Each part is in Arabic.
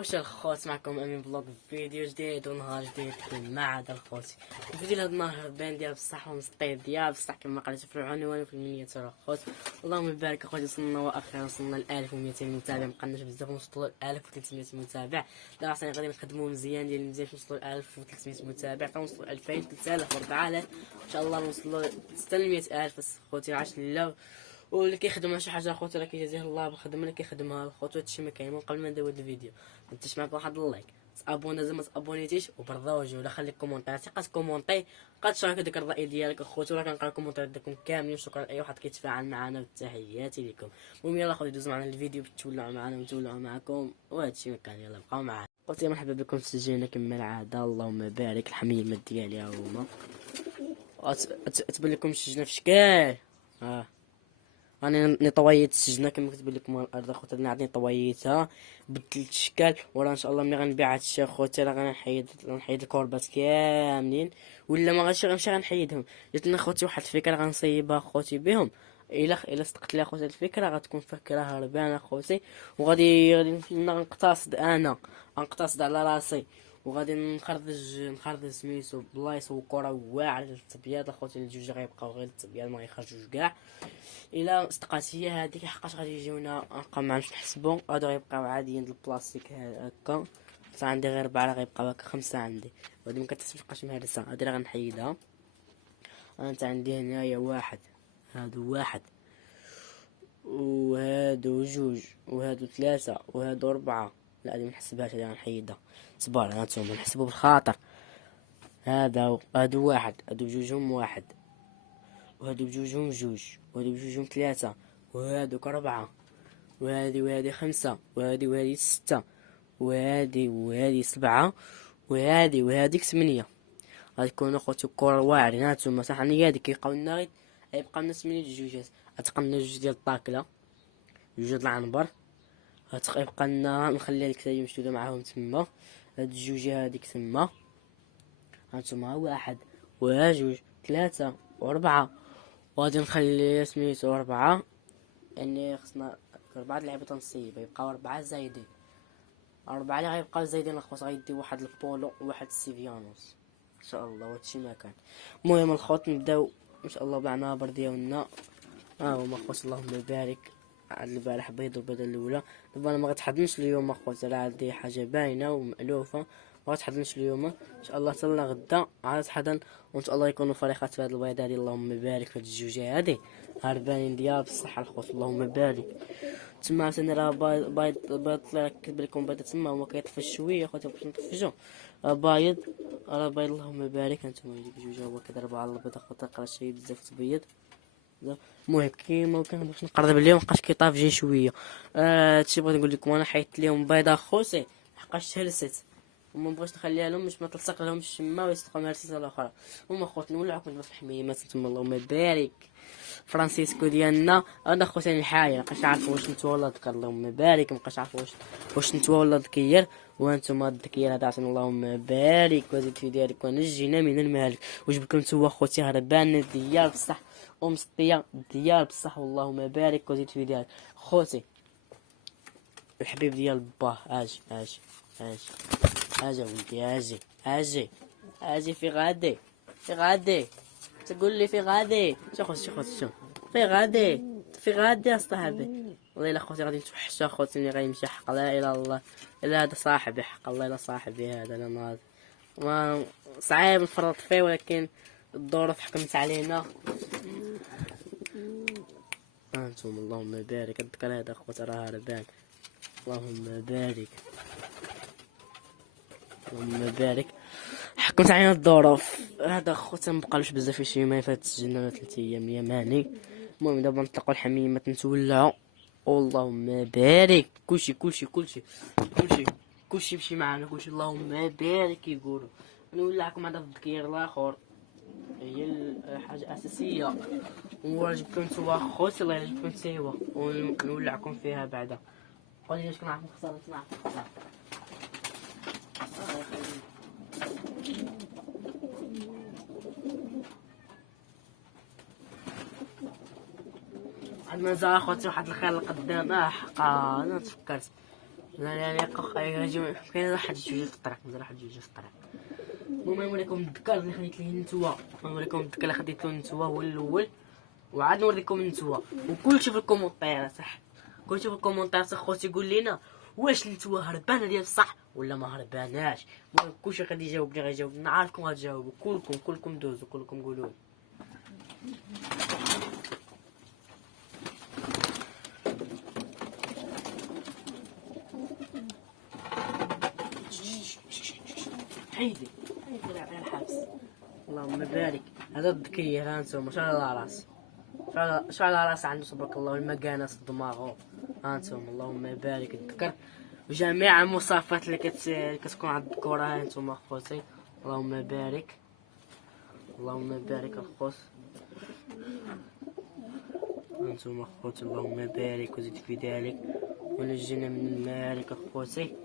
واش الخوت معكم امين فلوق فيديو جديد ونهار جديد مع هذا الخوت. الفيديو لهاد النهار هربان ديال بصح ومسطيب ديال بصح كما قريتو في العنوان وفي المينياتور الخوت. اللهم يبارك اخوتي، وصلنا واخيرا وصلنا ل 1200 متابع، مابقالناش بزاف نوصلوا ل 1300 متابع. لا عرفتني غادي نخدموا مزيان ديال مزيان نوصلوا ل 1300 متابع، فنوصلوا ل 2000 3000 4000 ان شاء الله نوصلوا حتى ل 100000 اخوتي. عاش لله واللي كيخدم شي حاجه اخوتي راه كيجازيه الله بالخدمه اللي كيخدمها الخوت. هادشي ما كاين. من قبل ما ندير هاد الفيديو ما نتش معك واحد اللايك، تابونا زعما تابونيتيش وبرضاوجي ولا خلي كومونتير، ثقه كومونتي قد شارك ديك الراي ديالك اخوتي، وراه كنقرا الكومونتير ديالكم كاملين. شكرا لاي واحد كيتفاعل معنا وتحياتي لكم. المهم يلاه اخوتي دوزوا معنا الفيديو تولعوا معنا ونتولعوا معكم وهادشي ما كان. يلا بقاو معنا اخوتي، مرحبا بكم في السجينه كما العاده. اللهم بارك. الحميمه ديالي ها هما تبان لكم السجنه في شكال راني نطويت السجنه كما كتبان لكم الارض اخوتي. انا عندي طويتها بدلت الشكل، وراه ان شاء الله ملي غنبيع هادشي اخوتي راه غنحيد الكوربات كاملين، ولا ما غنمشي غنحيدهم. جاتنا اخوتي واحد الفكره غنصيبها اخوتي بهم. الا صدقت لي اخوتي الفكره غتكون فكره هربانه اخوتي، وغادي نقتصد انا نقتصد على راسي، وغادي نخرج سميتو بلايص وكره واعره للتبياض اخوتي. الجوج غيبقاو غير التبياض ما يخرجوش كاع. الا صدقات هي هذيك حقاش غادي يجيونا ارقام ما عرفتش نحسبوا، غادي غيبقاو عاديين د البلاستيك هكا. عندي غير 4 غيبقاو هكا 5 عندي، وهادي ما كتبقاش مهرسه. هادي راه غنحيدها. انت عندي هنايا واحد، هادو واحد وهادو جوج وهادو 3 وهادو 4. لا هادي منحسبهاش، هادي غنحيدها. صبر هانتوما نحسبوا بالخاطر. هادو واحد، هادو بجوجهم واحد، وهادو بجوجهم جوج، وهادو بجوجهم 3، وهادوك 4، وهادي 5، وهادي 6، وهادي 7، وهاديك 8. غتكون اخوتي الكره واعرين. هانتوما صح نيا هادي كيبقاو لنا غير غيبقى لنا 8 جوجات. غتبقى لنا جوج ديال الطاكله، جوج د العنبر. غتبقى لنا نخليها لك حتى هي مشدوده معاهم تما. هاد الجوجه هاديك تما. هانتوما واحد وجوج 3 و4، وغادي نخلي سميتو 4. يعني خصنا 4 لعيبه تنصيب، يبقاو 4 زايدين. 4 اللي غيبقاو زايدين الخوت غيدي واحد البولو وواحد السيفيانوس ان شاء الله. وهادشي ما كان. المهم الخوت نبداو ان شاء الله بالعنابر ديالنا. هما الخوت اللهم بارك. عاد البارح بيض البيضه الاولى. دابا انا ما غتحضنش اليوم الخوت، راه عندي حاجه باينه ومألوفه ما غتحضنش اليوم ان شاء الله. حتى غدا عاد تحضن، وان شاء الله يكونوا فريقات في هاد البيضه هادي. اللهم بارك في هاد الجوجه هادي هربانين ديال بالصحه الخوت. اللهم بارك. تما عاوتاني راه بايض طلع كتب لكم بيضه تما هما كيطفش شويه خوتي باش نطفجو. بايض راه بايض. اللهم بارك. هانتوما ديك الجوجه هو كيضربوا على البيضه خوتي قرا شي بزاف تبيض. المهم كيما كان باش نقرب اليوم مابقاش كيطاف جي شويه. هادشي بغيت نقول لكم. انا حيدت لهم بيضه خوتي لحقاش تهرست، وما بغيتش نخليها لهم باش ما تلصق لهم الشمه ويصدقوا مهرسه الاخرى. هما خوت نولعوا كنت في الحميمات نتوما. اللهم بارك. فرانسيسكو ديالنا هذا خوتي الحايه مابقاش عارف واش نتوى ولا ذكر. اللهم بارك. مابقاش عارف واش نتوى ولا ذكير. وانتم الذكير هذا عطينا اللهم بارك وزيد في ديالك ونجينا من المهلك. وجبت لكم نتوى خوتي هربان ديال بصح ومسطيه ديال بصح. واللهم بارك وزيد في ديالك خوتي. الحبيب ديال باه اجي اجي اجي اجي ولدي اجي اجي في غادي في غادي تقول لي في غادي. شوف في غادي في غادي يا صاحبي. والله الا خوتي غادي نتوحش اخوتي اللي غيمشي. حق لا اله الا الله. الا هذا صاحبي حق الله. الا صاحبي هذا انا ما صعيب نفرط فيه، ولكن الظروف حكمت علينا. انتم اللهم بارك. الذكر هذا خوتي راه هربان. اللهم بارك اللهم بارك. حكمت علينا الظروف. هذا خوتي مبقالوش بزاف شي يومين فات سجلنا 3 ايام يماني. المهم دابا نطلقوا الحميمات نتولعوا. اللهم بارك. كلشي يمشي معنا كلشي. اللهم بارك يقولوا. نولعكم هذا الذكير الاخر هي الحاجه اساسيه. وجبتكم نتوما خوتي الله يجبكم نتيوا ونولعكم فيها بعدا. قولي واش كنعرف نختار نعرف نختار. مازال اخوتي واحد الخير القدام. حقا انا تفكرت يعني كاين واحد جوج في الطريق، مازال واحد جوج في الطريق. المهم نوريكم الذكر اللي خديت ليه نتوى، نوريكم الذكر اللي خديت له نتوى هو الاول، وعاد نوريكم نتوى. وكلشي في الكومونتير صح، كلشي في الكومونتير خوتي يقول لينا واش نتوى هربانه ديال الصح ولا ما هرباناش. المهم كلشي غادي يجاوبني، غيجاوب، نعرفكم غتجاوبوا كلكم دوزوا، كلكم قولوا لي. حيدي على الحبس. اللهم بارك. هذا الذكري ها نتوما، شعل على راس، شعل على راس عنده تبارك الله، والمكانس في دماغه. ها نتوما اللهم بارك. الذكر وجميع المصافات اللي كتكون عند الذكورة. ها نتوما خوتي اللهم بارك، اللهم بارك الخوت. ها نتوما خوتي اللهم بارك وزيد في ذلك ونجينا من المالك اخوتي.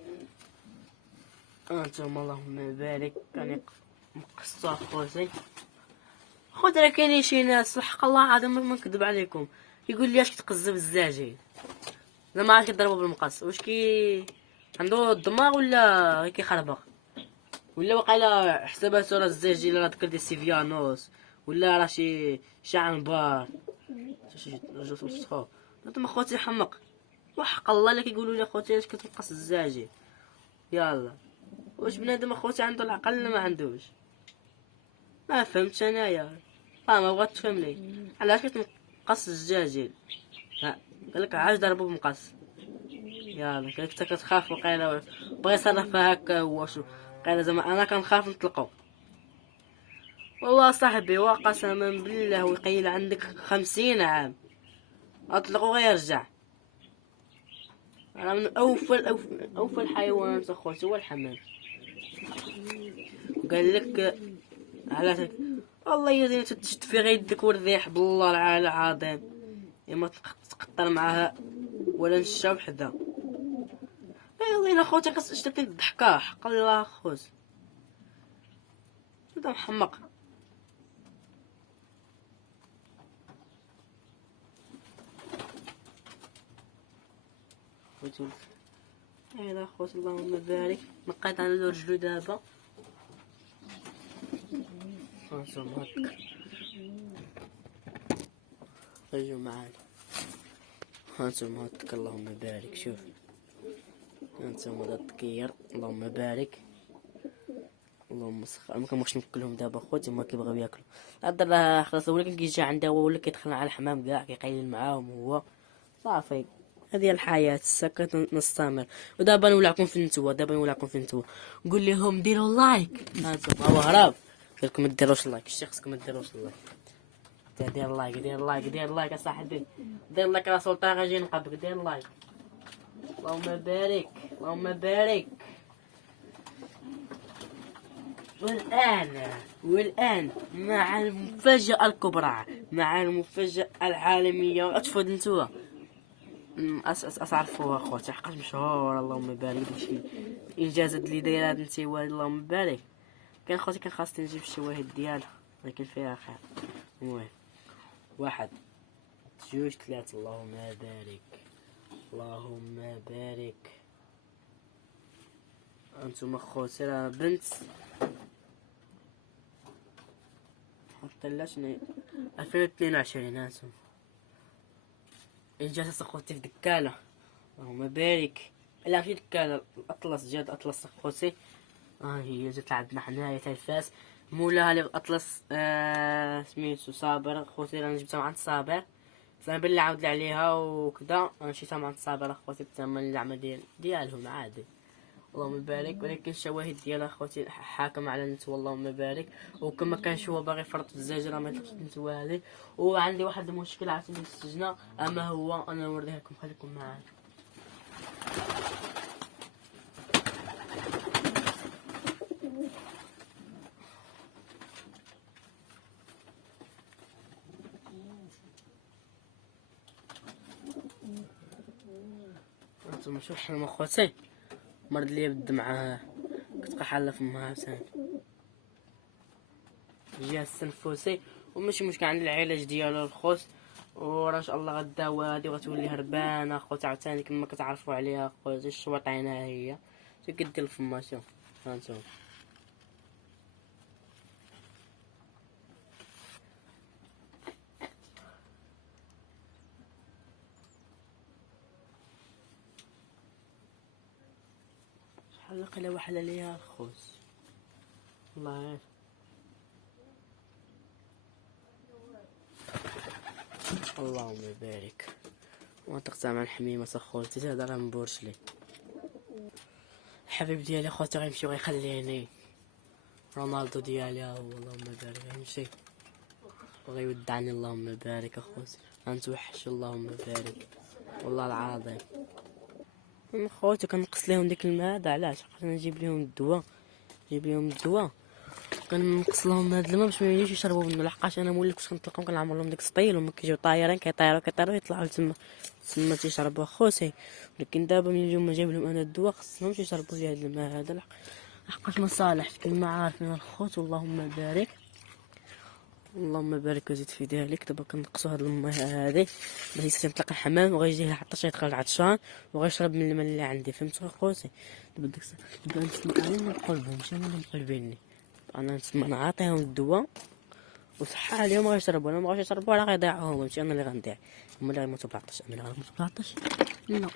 انتم اللهم بارك. كان مقصة اخوتي. خوتي راه كاينين شي ناس الحق الله العظيم ما نكذب عليكم يقول لي اش كتقزب الزاجل، لا ما عاد كيضربوا بالمقص، واش عنده الدماغ ولا كيخربق، ولا واقيلا حساباتو راه الزاجل راه ذكر ديال سيفيانوس، ولا راه شي عنبر شي وسخو. انتم اخوتي حمق وحق الله الا كيقولوا لي اخوتي اش كتنقص الزاجل. يلا واش بنادم اخوتي عنده العقل ولا ما عندوش؟ ما فهمتش انايا، ما بغات تفهم لي علاش كتنقص الزجاجيل. قالك عاش ضربو بمقص. يلا قالك انت كتخاف وقيلا بغا يصرفها هكا هو شو قيلا زعما انا كنخاف نطلقو. والله صاحبي وقسما بالله وقيل عندك 50 عام اطلقو غيرجع. راه من اوفى الحيوانات اخوتي هو الحمام. قال لك علاش والله يا تشد في غير يدك والريح بالله العالي العظيم ما تقطر معاها ولا نشا وحده. والله الا خوتي شتي الضحكه حق الله خوت انت محمق. خوتي يلا خوتي اللهم بارك. نقيت انا رجلو دابا هانتوما هكا اجيو معايا. هانتوما هكا اللهم بارك. شوف هانتوما هذا التكير اللهم بارك. اللهم سخر ما كنبغيش ناكلهم دابا خوتي ما كيبغيو ياكلوا. هذا راه خلاص ولكن كيجي عنده هو ولا كيدخل على الحمام كاع كيقيل معاهم هو صافي. هذه الحياة سكت نستمر. ودابا نولعكم في النتوى، قول لهم ديروا لايك. هانتوما هو هرب قالكم ما ديروش لايك. شتي خصكم ما ديروش لايك. دير لايك اصاحبي، دير لايك راه سلطان غاجي نقبك. دير لايك اللهم بارك، اللهم بارك. والآن مع المفاجأة الكبرى، مع المفاجأة العالمية. أتفضل نتوما أتعرفوها خوتي حقاش مشهور. اللهم بارك داكشي الإنجازات اللي دايرة هاد نتوما اللهم بارك. كان خوتي كان خاصني نجيب الشواهد ديالها ولكن فيها خير. المهم 1 2 3 اللهم بارك، اللهم بارك. انتم خوتي راه بنت حتى لا شنو 2022 هانتوما انجازات اخوتي في دكالة اللهم بارك. لا في دكالة الاطلس جاد اطلس اخوتي. هي جات عندنا حنايا تاع الفاس مولاها لي الاطلس سميتو صابر اخوتي. راني جبتها مع صابر اللي عاود لي عليها وكذا. انا شيتها مع صابر اخوتي بثمن العمل ديالهم عادي اللهم بارك. ولكن الشواهد ديالها اخوتي حاكم على نتوى اللهم بارك. وكما كانش هو باغي يفرط في الزجاجه ما يطلقش نتوى هذه. وعندي واحد المشكل عاوتاني في السجنه اما هو انا نوريه لكم خليكم معايا. انتم شوف حنا اخوتي مرض ليا بالدمعه كتبقى حاله فمها عاوتاني جهاز التنفسي وماشي مشكل عندي العلاج ديالو الخوت. وراه ان شاء الله غدا هادي وغتولي هربانه خوتي عاوتاني كما كتعرفوا عليها خوتي الشوطينه هي كدير الفماسيون هانتوما. شحال قلا وحله ليها الخوت الله يعين. اللهم بارك وتقطع مع الحميمه اخوتي هذا راه مبورش لي الحبيب ديالي خوتي غيمشي وغيخليني رونالدو ديالي ها هو اللهم بارك غيمشي وغيودعني اللهم بارك اخوتي غنتوحش اللهم بارك والله العظيم. خوتي كنقص ليهم ديك الماء علاش نجيب لهم الدواء كنقص لهم هاد الماء باش ما يوليوش يشربوا منه لحقاش انا مولي كنت كنطلقهم كنعمر لهم ديك السطيل وما كيجيو طايرين كيطيروا يطلعوا تما تيشربوا اخوتي. ولكن دابا ملي اليوم جايب لهم انا الدواء خصهمش يشربوا لي هاد الماء هذا لحقاش مصالح كما عارفين الخوت اللهم بارك اللهم بارك وزيد في ذلك. دابا كنقصوا هاد الماء هذه باش يطلق الحمام وغيجي حتى شي يدخل عطشان وغيشرب من الماء اللي عندي فهمتوا اخوتي. دابا ديك دابا نسمع انا نقلبهم ماشي هما اللي مقلبيني انا نسمع نعطيهم الدواء وصحة عليهم غيشربوا انا مابغاوش يشربوا راه غيضيعوهم ماشي انا اللي غنضيع هما اللي غيموتوا بالعطش انا اللي غنموت بالعطش لا.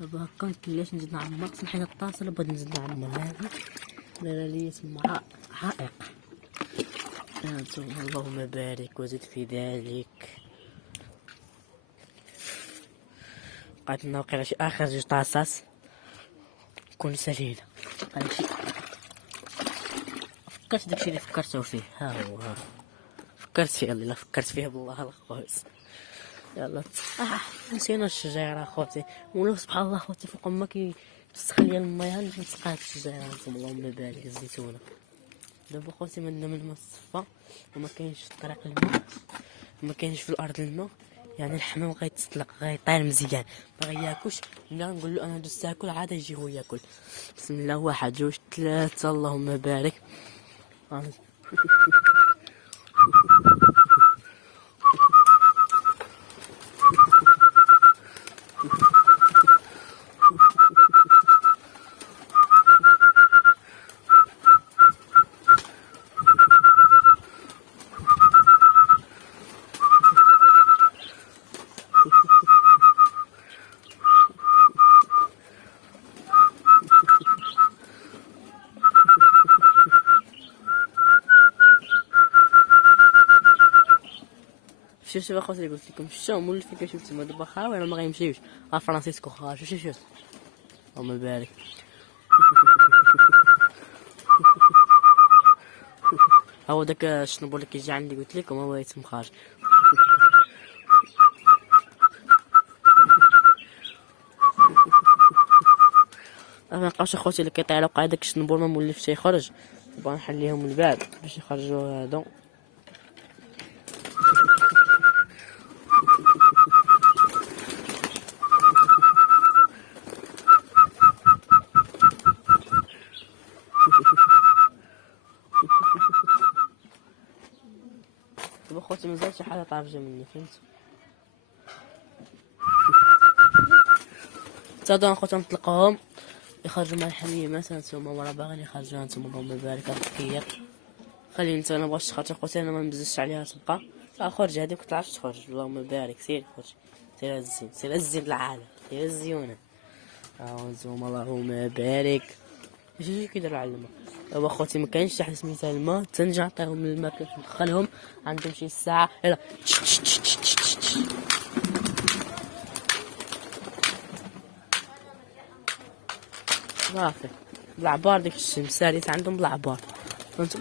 دابا هكا كيفاش نزيد نعمر خصني نحيد الطاسه بغيت نزيد نعمر هذه دايره ليا تما عائق اللهم بارك وزد في ذلك. بقات لنا وقيلا شي اخر جوج طاسات نكون سالينا هادشي فكرت داكشي اللي فكرتو فيه ها هو فكرت فيه يلا فكرت فيه بالله الخوت يلا نسينا الشجيره اخوتي ولا سبحان الله اخوتي فوق ما كيستخلي الماء نسقات الشجيره اللهم بارك الزيتونه. دابا خوتي من الماء الصفا وما كاينش في الطريق الماء ما كاينش في الارض الماء يعني الحمام غيتسطلق غيطير مزيان ما غياكلش ملي غنقول له انا دوز تاكل عاد يجي هو ياكل. بسم الله واحد جوج ثلاثه اللهم بارك شوف اخوتي قلت لكم شتو مول فين كنشوف تما دابا خاوي راه ما غيمشيوش فرانسيسكو خارج شوف اللهم بارك هو داك الشنبور اللي كيجي عندي قلت لكم هو يتم خارج ما بقاوش اخوتي اللي كيطيروا بقى داك الشنبور ما مولفش يخرج دابا نحليهم من بعد باش يخرجوا هادو. دابا خوتي مازال شي حاجه طابجه مني فهمت تصدقوا خوتي نطلقوهم يخرجوا مع الحميمه هانتوما راه باغيين يخرجوا هانتوما اللهم بارك الكيق خليني انت انا بغيتش خاطر خوتي انا ما نبزش عليها تبقى خرج هذيك كتعرفش تخرج اللهم بارك سير خرج سير الزين العالم سير الزيونه هانتوما اللهم بارك ماشي كيديروا على الماء. دابا خوتي ما كاينش شي حاجه سميتها الماء تنجي نعطيهم الماء كيف ندخلهم عندهم شي ساعه يلا صافي بالعبار ديك الشمساريت عندهم بالعبار انتم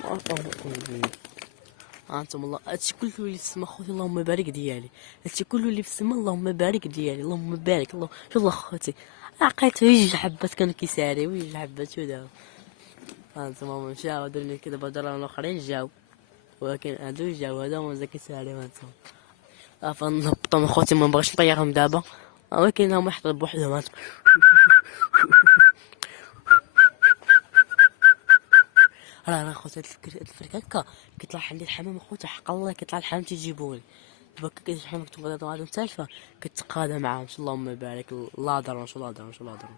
انتم الله هادشي كله اللي في السما خوتي اللهم بارك ديالي هادشي كله اللي في السما اللهم بارك ديالي اللهم بارك الله يلا خوتي عقيت جوج حبات كانوا كيساريو جوج حبات شو دابا هانتوما مشاو درنا كذا بدرنا الاخرين جاو ولكن هادو جاو هذا مازال كيساريو هانتوما فنهبطهم اخوتي ما نبغيش نطيرهم دابا ولكن هما يحطوا بوحدهم هانتوما راه خوتي الفركاكه كيطلع عندي الحمام اخوتي حق الله كيطلع الحمام تيجيبوني دابا كتحمل كتبغي غادي مختلفة كتقادى معاهم. اللهم بارك. الله درن شو الله درن شو الله درن.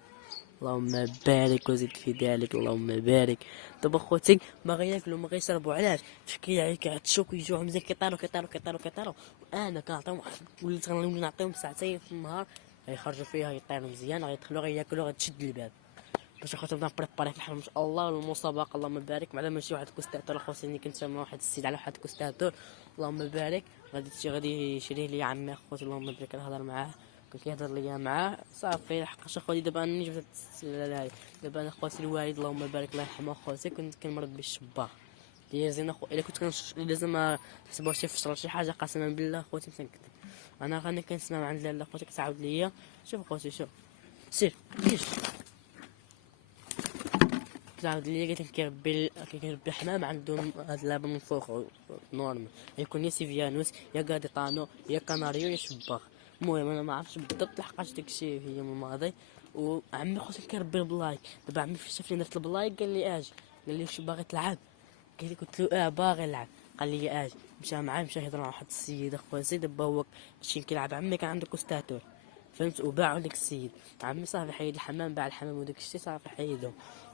اللهم بارك وزيد في ذلك. اللهم بارك. دابا خوتي ما غياكلوا ما غيشربوا. علاش؟ فاش كيعطشوا كيجوعوا مزيان كيطيروا وانا كنعطيهم وليت غنولي نعطيهم ساعتين في النهار غيخرجوا فيها يطيروا مزيان غيدخلوا غياكلوا غتشد الباب باش اخوتي نبدا نبريباري في الحرم ان شاء الله المسابقه. اللهم بارك. معنا ماشي واحد كوستاتور اخوتي اللي كنت مع واحد السيد على واحد كوستاتور. اللهم بارك. غادي يشريه لي عمي اخوتي. اللهم بارك. كنهضر معاه كنت كيهضر ليا معاه صافي لحقاش اخوتي دابا انني جبت السلاله هاي. دابا انا اخوتي الوالد اللهم بارك الله يرحمه اخوتي كنت كنمرض بالشبار ديال زين اخو. الا كنت لازم تحسبوا شي فشل شي حاجه قسما بالله اخوتي تنكذب. انا غادي كنسمع من عند لاله اخوتي كتعاود ليا. شوف اخوتي شوف سير كيش تعاود ليا قالت كيربي حمام عندهم هاد اللعبه من فوق نورمال يكون يا سيفيانوس يا غاديطانو يا كناريو يا شباخ. المهم انا ما عرفتش بالضبط لحقاش داكشي هي من الماضي. وعمي خوتي كيربي البلايك. دابا عمي فاش شافني درت البلايك قال لي اجي. قال لي واش باغي تلعب؟ قلت له باغي نلعب. قال لي اجي. مشى معايا مشى يهضر مع واحد السيد اخواتي. دابا هو ماشي كيلعب. عمي كان عنده كوستاتور فهمت وباعوا داك السيد. عمي صافي حيد الحمام باع الحمام وداك الشيء صافي حيدو.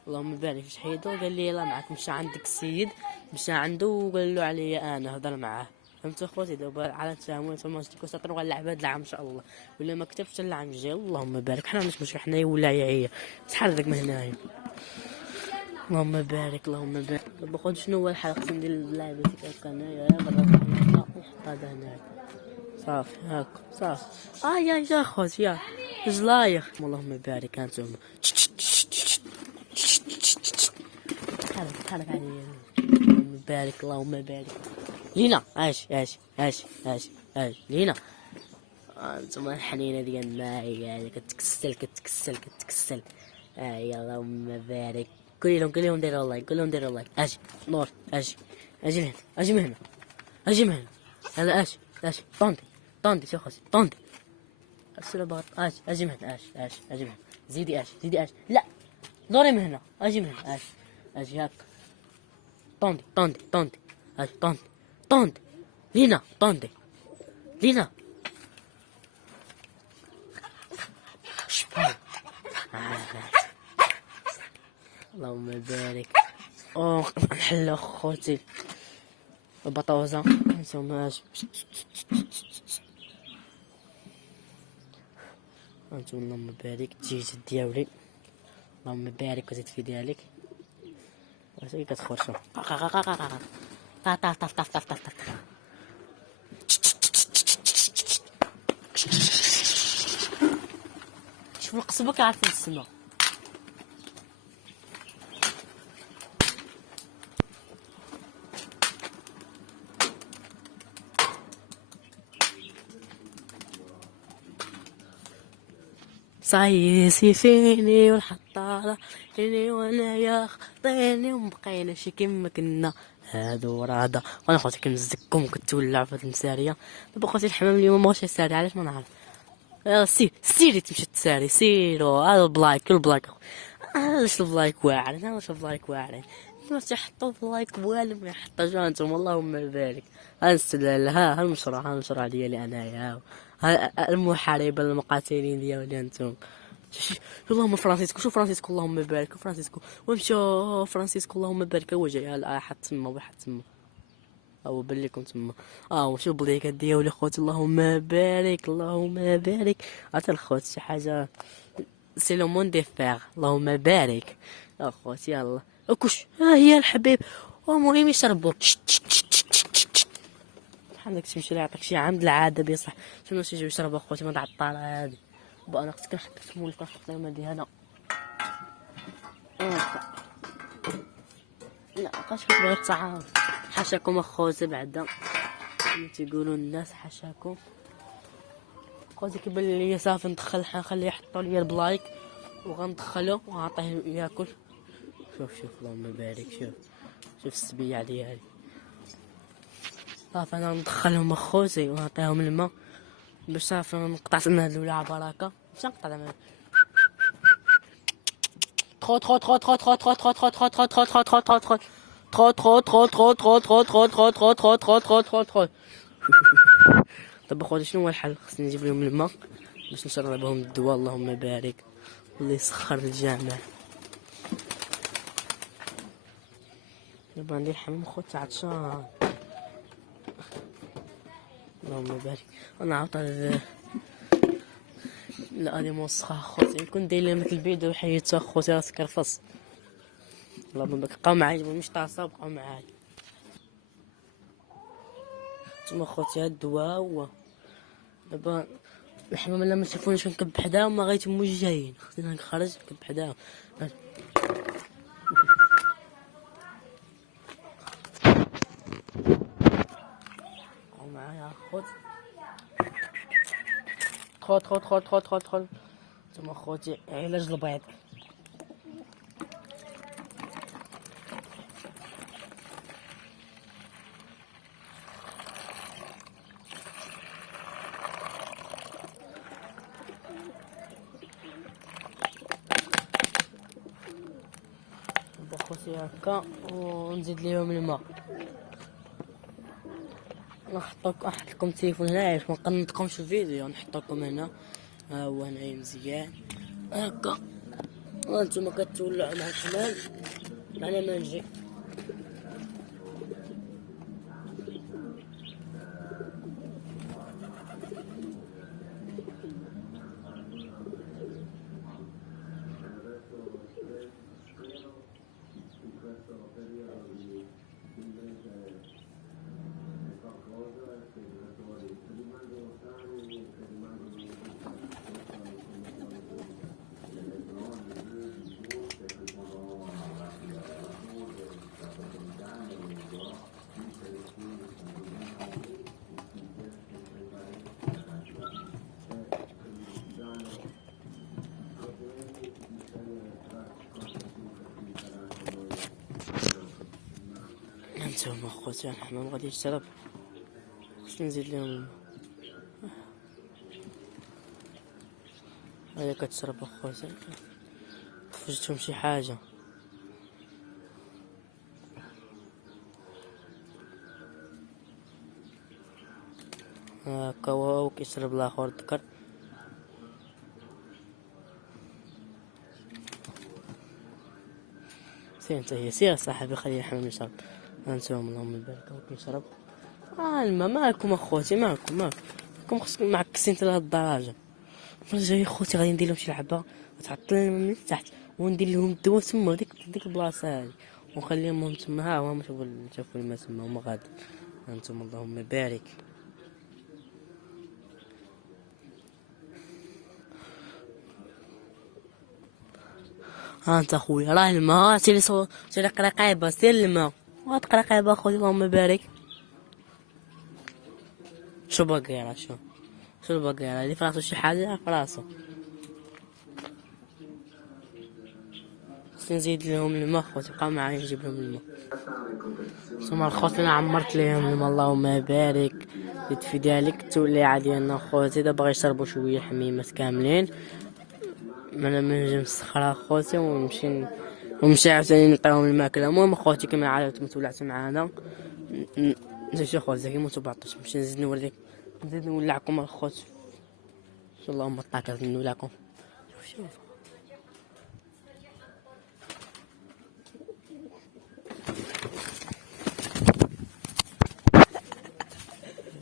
اللهم بارك. فاش حيدو قال لي يلا معاك. مشى عند داك السيد مشى عنده وقال له عليا انا هضر معاه فهمت اخوتي. دابا على تفاهموا نتوما شتي كوستاتور غنلعب هاد العام ان شاء الله ولا ما كتبش حتى العام الجاي. اللهم بارك. حنا عندناش مشكل حنايا ولايعيه تحرك من هنايا. اللهم بارك. اللهم بارك. دابا خويا شنو هو الحلقه ندير لعبتي هكا هنايا برا نحط هذا هنايا صافي هاكا صافي. يا خوتي يا زلايخ. اللهم بارك. هانتوما حرك عليا. اللهم بارك. اللهم بارك. لينا اش لينا انتما الحنينه ديال معايا يعني كتكسل. اللهم بارك. قول لهم ديروا لايك. اجي نور اجي من هنا هلا اجي طوندي شو خوتي طوندي السلام بغات اجي من هنا اجي من هنا زيدي اجي لا دوري من هنا اجي من هنا اجي هاك طوندي اجي طوندي لينا طوندي لينا شباب. اللهم بارك. نحل خوتي البطوزه نتوما اجي انتم. اللهم بارك. تجي ديالي. اللهم بارك وزيد في ذلك. واش كتخرجوا شوف القصبه كيعرف السما. صايسي فيني والحطالة فيني وانا يا خطيني ومبقينا شي كيما كنا هادو رادا. وانا خوتي كنمزكم كتولعوا في هاد المساريه. دابا خوتي الحمام اليوم ماهوش يساري علاش ما نعرف. يلا سيري تمشي تساري سيرو. هذا البلايك علاش البلايك واعرين ما تحطوا بلايك والو ما يحطوش انتم. اللهم بارك. ها المشروع ديالي انايا المحاربه المقاتلين ديالي انتم. اللهم فرانسيسكو. شوف فرانسيسكو اللهم بارك. فرانسيسكو ومشى فرانسيسكو اللهم بارك. هو جاي واحد تما او بليكم تما وشوف بليكات ديالي خوتي. اللهم بارك. عطا الخوت شي حاجه سي لو مون دي فير. اللهم بارك اخوتي. يلا كوش هي الحبيب. المهم يشربوا عندك تمشي يعطيك شي عمد العاده بصح شنو تيجيو يشربوا اخوتي من العطاره هادي. انا كنت كنحط السمول كنحط لهم هادي هنا لا بقاش كتبغي الطعام. حاشاكم اخوتي بعدا تيقولوا الناس حاشاكم خوتي. كيبان لي صافي ندخل نخليه يحطوا لي البلايك وغندخلو وغنعطيه ياكل. شوف اللهم بارك. شوف السبيعه ديالي صافي. انا ندخلهم اخوتي ونعطيهم الماء باش صافي نقطع من هاد الولع بركه. باش نقطع من دابا خوتي شنو هو الحل؟ خصني نجيب لهم الماء باش نشربهم الدواء. اللهم بارك. والله يسخر الجامع. دابا عندي الحمام خوتي عطشان. اللهم بارك. انا عاطل الاليمون السخا خوتي كنت داير لهم البيض وحيدتها خوتي راسك كرفص. اللهم بارك. بقاو معايا جبدوا مش طاسه بقاو معايا. نتوما خوتي هاد الدواء هو دابا الحمام الا ما شافونيش كنكب حداهم ما غيتموش جايين. خصني نخرج نكب حداهم. بقاو معايا خوت. خد نتوما خوتي علاج البيض. دابا خوتي هكا ونزيد ليهم الماء. نحط لكم التليفون هنا علاش ما نقنطكمش الفيديو. نحط لكم هنا ها هو هنايا مزيان هكا. وانتوما كتولعوا مع الحمام على ما نجي. هانتوما خوتي الحمام غادي يشرب. خصني نزيد لهم الماء. هاهي كتشرب اخوتي. طفجتهم شي حاجه. هاكا هو كيشرب الاخر الذكر. سير انت هي سير صاحبي خلي الحمام يشرب. هانتوما اللهم بارك هو كيشرب. الماء مالكم اخوتي مالكم خصكم معكسين حتى لهاد الدرجه. جاي خوتي غادي ندير لهم شي لعبه تعطل من تحت وندير لهم الدواء تما ديك البلاصه هادي ونخليهم تما. ها هما شوفوا الماء تما هما غادي. هانتوما اللهم بارك. ها انت خويا راه الماء سير قرقيبه. سير الماء وهاد قرقيبه خويا اللهم بارك. شو باقي شو الباقي اللي فراسو شي حاجه فراسو. خصني نزيد لهم الماء خوتي. بقاو معايا نجيب لهم الماء. ثم الخوت انا عمرت ليهم الماء اللهم بارك. زيد في ذلك التوليعه ديالنا خوتي دابا غيشربوا شويه حميمات كاملين. انا نجي نسخرها خوتي ونمشي عاوتاني نعطيهم الماكله. المهم خوتي كما عادتكم تولعتوا معانا. نمشي خوتي كيما تبعطوش نمشي نزيد نوريك نزيد نولعكم الخوت. اللهم طاكر نولعكم. شوف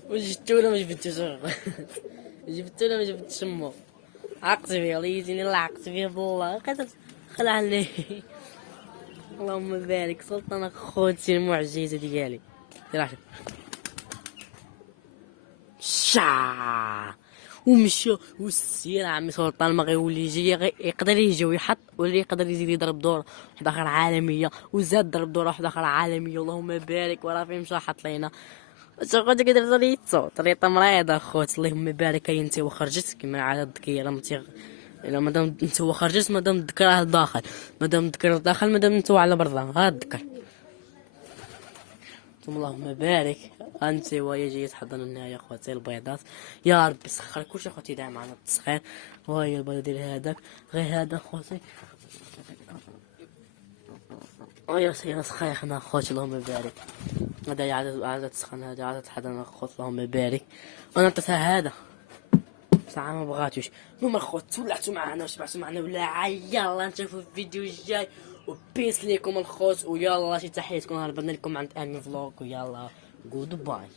وجبتو ولا ما جبتوش؟ جبتو ولا ما جبتش مو؟ عقت فيه الله يجيني الله عقت فيه بالله خلعني. اللهم بارك سلطان خوتي المعجزه ديالي. شا ومشى والسير عمي سلطان ما غيولي يجي يقدر يجي ويحط ولا يقدر يزيد يضرب دور واحده اخرى عالميه وزاد ضرب دور واحده اخرى عالميه. اللهم بارك وراه فين مشى حط لينا خوتي كيدير طريقه مريضه خوت. اللهم بارك. هي انت وخرجت كما العاده الذكيه الا مادام انت وخرجت مادام الذكر راه داخل مادام الذكر داخل مادام انت على برا ها الذكر. ثم اللهم بارك. انت وهي جايه تحضن لنا يا خوتي البيضات. يا ربي سخر كلشي خوتي داعم معنا التسخير. وهي البيضه ديال هذاك غير هذا خوتي. ويا سير سخيحنا خوتي اللهم بارك. هذا عادة تسخن، هذا عادة حدا ناخذ اللهم بارك. وانا اعطيتها هذا ساعة ما بغاتوش. المهم الخوت تولعتوا معنا وشبعتوا معنا ولا يلا نشوفوا الفيديو الجاي. وبيس ليكم الخوت، ويلا شي تحية تكون هربنا لكم عند امي فلوق، ويلا جود باي.